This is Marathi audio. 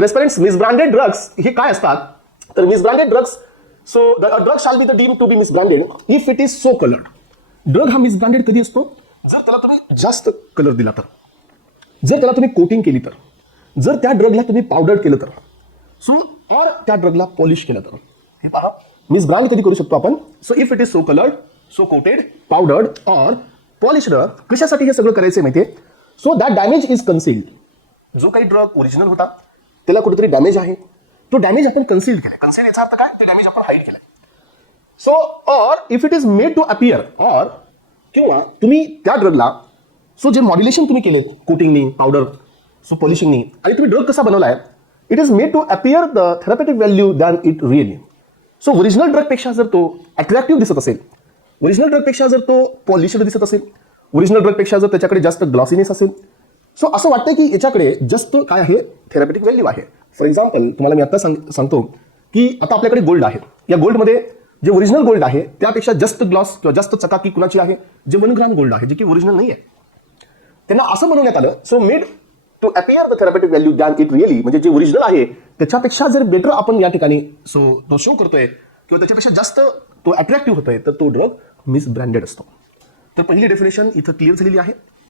तर एस्पिरंट्स मिसब्रँडेड ड्रग्स हे काय असतात तर मिसब्रँडेड drugs so drug shall be the deem to be misbranded if it is so coloured. Drug हा मिसब्रँडेड कधी असतो जर त्याला तुम्ही जास्त कलर दिला तर, जर त्याला तुम्ही कोटिंग केली तर, जर त्या ड्रगला तुम्ही पावडर केलं तर, सो और त्या ड्रगला पॉलिश केलं तर. हे पहा मिसब्रँड कधी करू शकतो आपण. So if it is so coloured, so coated, powdered or polished. कशासाठी हे सगळं करायचं माहितीये so that damage is concealed. जो काही ड्रग ओरिजिनल होता त्याला कुठेतरी डॅमेज आहे, तो डॅमेज आपण कन्सिल केलाय. कन्सिल याचा अर्थ काय, ते डॅमेज आपण हाईड केलंय. So or if it is made to appear or किंवा तुम्ही त्या ड्रगला सो जे मॉड्युलेशन तुम्ही केले कोटिंगनी, पावडर, सो पॉलिशिंगनी, आणि तुम्ही ड्रग कसा बनवलाय it is made to appear the therapeutic value than it really. So original ड्रगपेक्षा जर तो अट्रॅक्टिव्ह दिसत असेल, ओरिजिनल ड्रगपेक्षा जर तो पॉलिश्ड दिसत असेल, ओरिजिनल ड्रगपेक्षा जर त्याच्याकडे जास्त ग्लॉसीनेस असेल, सो असं वाटतं की याच्याकडे जास्त काय आहे थेरपेटिक व्हॅल्यू आहे. फॉर एक्झाम्पल तुम्हाला मी आता सांगतो की आता आपल्याकडे गोल्ड आहे. या गोल्डमध्ये जे ओरिजिनल गोल्ड आहे त्यापेक्षा जास्त ग्लॉस किंवा जास्त चकाकी कुणाची आहे, जे 1 ग्राम गोल्ड आहे, जे की ओरिजिनल नाही आहे. त्यांना असं बनवण्यात आलं so made to appear the therapeutic value than it really. म्हणजे जे ओरिजिनल आहे त्याच्यापेक्षा जर बेटर आपण या ठिकाणी सो तो शो करतोय किंवा त्याच्यापेक्षा जास्त तो अट्रॅक्टिव्ह होतोय तर तो ड्रग मिसब्रँडेड असतो. तर पहिली डेफिनेशन इथं क्लिअर झालेली आहे.